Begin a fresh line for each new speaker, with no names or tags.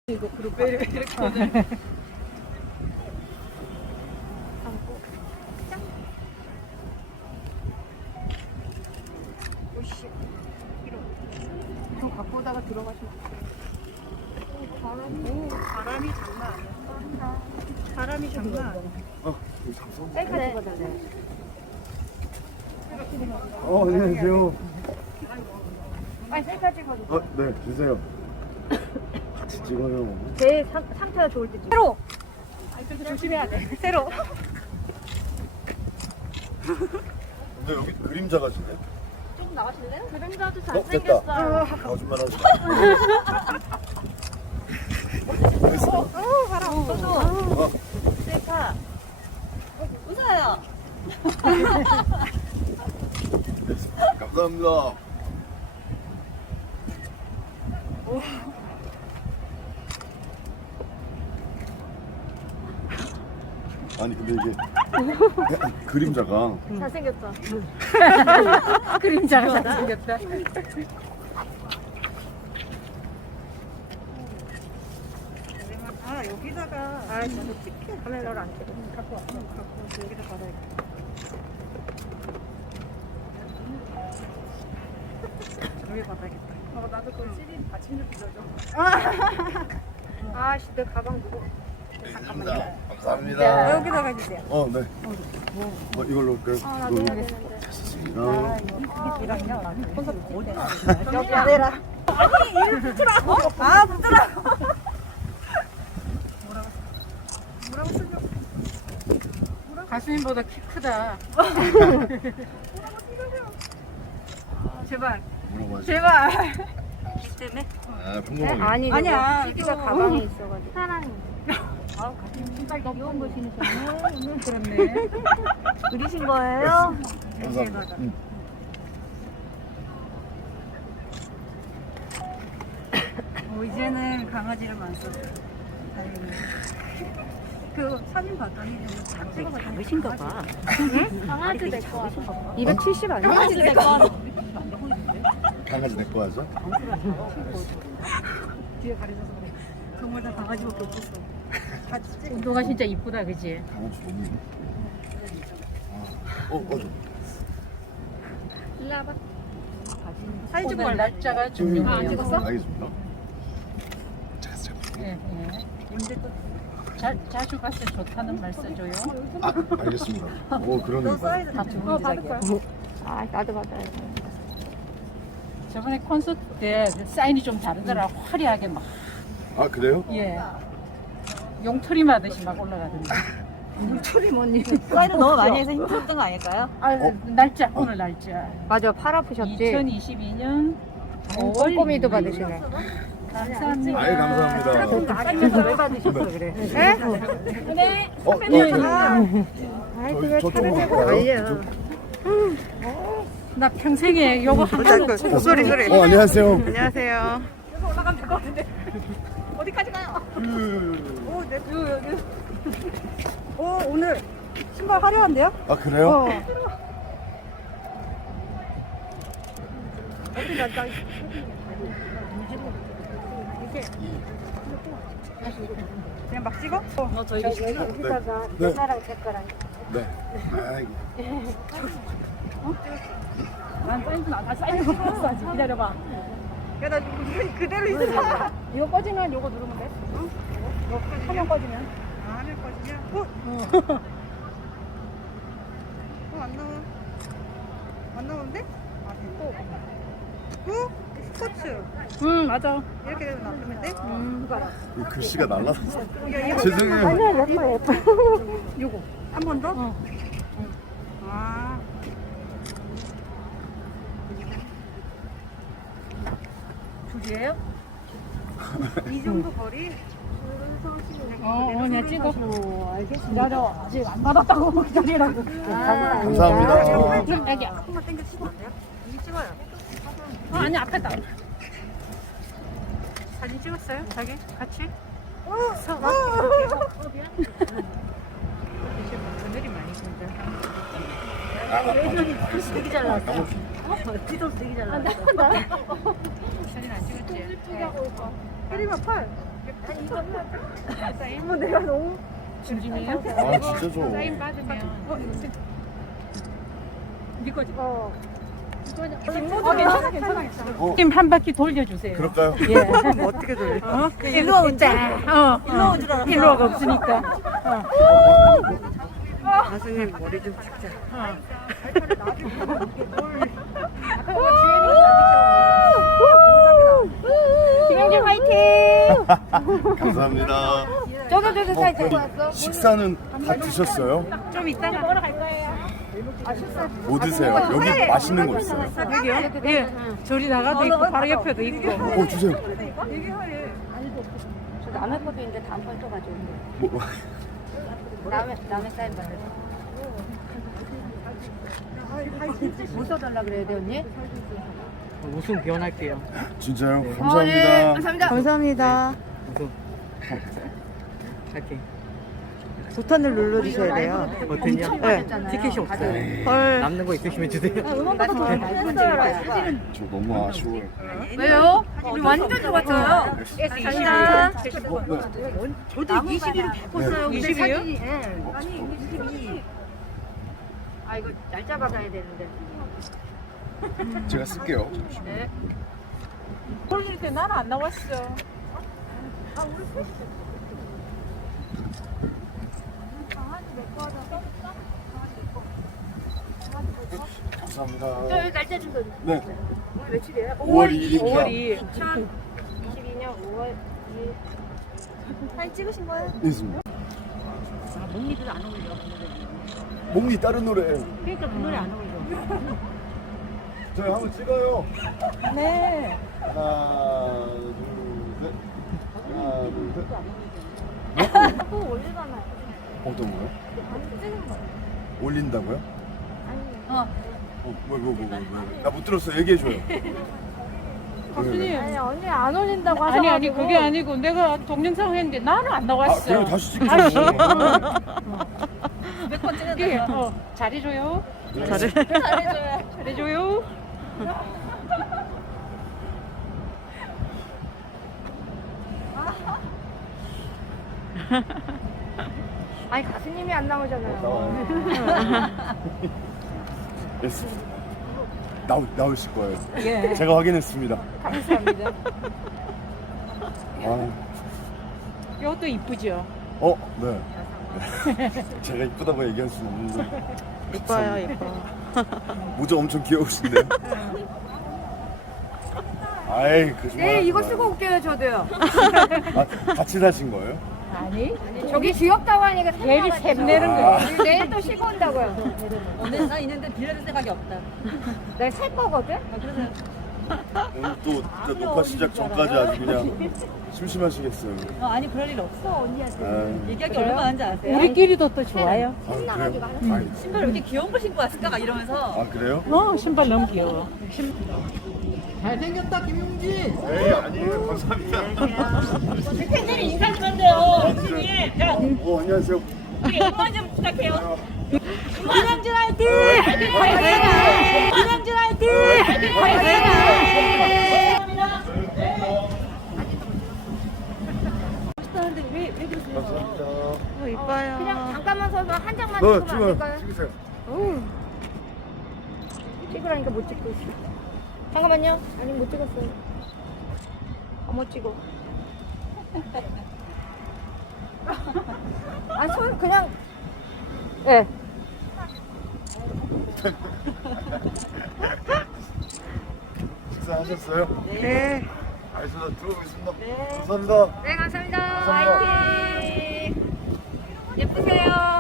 이거 그룹 왜 이렇게 오늘
감고 짠. 오씨 이런 저 갖고 오다가 들어가시면
바람이 장난 아니야. 바람이 장난 아니야.
셀카 찍어달래.
안녕하세요.
빨리 셀카 찍어줘.
네, 주세요. 같이 찍어요.
제 상태가 좋을 때 찍어. 세로. 조심해야 돼. 세로.
근데 여기 그림자 가시네?
조금 나가실래요? 그림자도
됐다.
잘생겼어요.
거짓말 하지 마.
바람 없어서. 셀카. 웃어요.
감사합니다. 아니 근데 이게 약간 그림자가
잘생겼죠?
그림자가 잘생겼다. 아 여기다가 저도 찍혀.
카메라를 안 찍어.
갖고 왔어. 갖고 와서 여기다 받아야겠다. 여기 받아야겠다. 나도 그 CD 받침 좀 빌려줘.
아씨 내 가방 누구?
감사합니다. 감사합니다.
여기다가 주세요.
네. 이걸로 할까요?
나도 해야 되는데.
됐습니다.
이랑요.
여기 내라.
아 붙더라고. 뭐라고 쓰냐고. 가수님보다 키 크다. 제발.
물어봐야지.
제발. 키 때문에?
평범하게.
아니
아니야,
CD가
또.
가방에 있어가지고. 사랑해.
아, 신발 너무 거 신으셨네. 그렇네.
그리신 거예요?
감사합니다.
이제는 강아지를 안 써. 다행이네. 그 사진 봤더니
작으신가 봐. 강아지 내 거. 270 아니야?
강아지 내 거.
강아지 내 거 하죠?
뒤에 가려져서 그래. 정말 다 강아지밖에 없었어. 운동화 진짜 이쁘다, 그치?
강아지 너무 있네. 맞아.
일로 와봐.
사진 찍고 갈 날짜가 준비돼요.
안 찍었어?
알겠습니다.
예, 예. 근데 또 자주 갔을 때 좋다는 말 써줘요.
알겠습니다. 그러네.
다 좋은 기작이야.
아 나도 받아야 돼.
저번에 콘서트 때 사인이 좀 다르더라. 화려하게 막,
그래요?
예. 용털이 마듯이 막 올라가던데.
소리 뭐니?
사인을 너무 많이 해서 힘들었던 거 아닐까요?
날짜, 오늘 날짜.
맞아 팔 아프셨지?
2022년
꼼꼼히도 받으시네.
감사합니다.
아유, 감사합니다.
아니면서 왜 받으셨어, 그래?
네?
네.
아이
저희
그게
저쪽으로
다른
갈까요?
나 평생에 요거 한 번도
소리.
안녕하세요.
안녕하세요.
올라가면 될 것 같은데. 어디까지 가요?
오늘 신발 화려한데요?
그래요?
그냥 막 찍어?
여기다가
네.
내 거랑 제 거랑.
네.
난 사인 좀 찍었어. 아직 기다려봐.
야, 나 눈이 그대로 있어.
이거 꺼지면 요거 누르면 돼. 화면 꺼지면.
화면 꺼지냐? 안 나와. 안 나오는데? 됐고. 스포츠.
맞아.
이렇게 되면 나쁘면 돼?
이 글씨가 날라서.
이거
죄송해요.
아니야 예뻐.
요거.
한 번 더?
어.
아.
두 개예요?
이 정도 거리?
내가 찍어. 기다려. 아직 안 받았다고 기다리라고.
감사합니다.
좀 애기.
조금만 당겨 치면 안 돼요? 이미 찍어요.
아니 앞에다.
사진 찍었어요? 자기? 같이?
그늘이 많이 근데.
되게 잘 나왔어. 뒤도 되게 잘 나왔어.
사진 안 찍었지?
때리면 팔. 어머 내가 너무
진심이에요?
아 진짜 좋아.
사인 받으면 네 거지?
뒷모습 괜찮아 괜찮아.
지금 한 바퀴 돌려주세요.
그럴까요?
예.
어떻게 돌려?
일로 오자. 일로 오줄 알았어. 일로가 없으니까.
가수님 머리 좀 찍자.
김영진 화이팅!
감사합니다.
저도 화이팅!
그럼 식사는 다 드셨어요?
좀 이따가 먹으러 갈 거예요.
뭐 드세요? 여기 맛있는 거 있어요.
여기요? 예. 저리 나가도 있고 바로 옆에도 있고.
주세요.
저 남의 것도 있는데 다음번에 또 가져올게요.
뭐,
남의 사인 받아서. 뭐 써달라 그래야 돼 언니?
우승 기원할게요.
진짜요? 감사합니다.
감사합니다.
감사합니다.
우승. 파이팅.
버튼을 눌러주셔야 돼요.
어떠냐?
네.
티켓이 없어요.
헐.
남는 거 있으시면 주세요.
응원받아 더 했어요.
저 너무 아쉬워요.
왜요? 완전 좋았어요. 감사합니다.
저도
21을 바꿨어요. 근데
20이요?
사진이. 아니 22. 아 이거 날짜 받아야 되는데.
제가 쓸게요.
돌릴 때 나는 안 나왔어.
감사합니다.
저 여기 날짜 좀 더.
네.
오늘 며칠이에요?
5월 2일입니다.
5월 2일.
2022년 5월 2일. 사진 찍으신 거예요?
있습니다.
목리도 안 어울려.
목리 다른 노래.
그러니까 그 노래 안 어울려.
저희 한번 찍어요.
네.
하나, 둘, 셋. 하나, 둘, 셋.
또 올리잖아요.
어떤 거요?
안 찍은 거.
올린다고요?
어.
나 못 들었어. 얘기해줘요.
가수님.
아니 언니 안 올린다고
아니
하셔가지고.
그게 아니고 내가 동영상 했는데 나는 안
아,
나왔어.
그럼 다시 찍으세요.
몇번 찍었어요? 잘해줘요. 잘해줘요.
아니 가수님이 안 나오잖아요.
나와요. yes. 나오실 거예요.
예.
제가 확인했습니다.
감사합니다.
아,
이것도 이쁘죠?
네. 제가 이쁘다고 얘기할 수는 없는데.
이뻐요, 이뻐.
모자 엄청 귀여우신데요? 아이, 거짓말.
네 이거 쓰고 올게요 저도요.
아, 같이 사신 거예요?
아니.
저기 귀엽다고 하니까
괜히 샘내는 거야.
내일 또 쉬고 온다고요.
오늘 나 있는데 빌려줄 생각이 없다.
내가 살 거거든.
오늘 또 진짜 녹화 시작 전까지 아주 그냥 심심하시겠어요.
아니 그럴 일 없어 언니한테.
아,
얘기하기 얼마나 하는지 아세요?
우리끼리도 또 좋아요.
그래요? 아이,
신발 왜 이렇게 귀여운 거 신고 왔을까 막 이러면서.
아, 그래요?
신발 너무 귀여워.
잘생겼다 김용진.
네, 아니에요. 감사합니다.
팬들이 인사 좀 한대요.
안녕하세요.
응원 좀 부탁해요. 김영진 화이팅! 김영진 화이팅!
감사합니다.
이뻐요.
그냥 잠깐만 서서 한 장만
너
찍으면 안 될까요?
찍으세요.
찍으라니까 못 찍고 있어. 잠깐만요. 아니 못 찍었어요. 못 찍어. 아 손 그냥. 예.
식사하셨어요?
네.
알겠습니다. 들어오겠습니다. 감사합니다.
네 감사합니다.
감사합니다.
화이팅. 예쁘세요.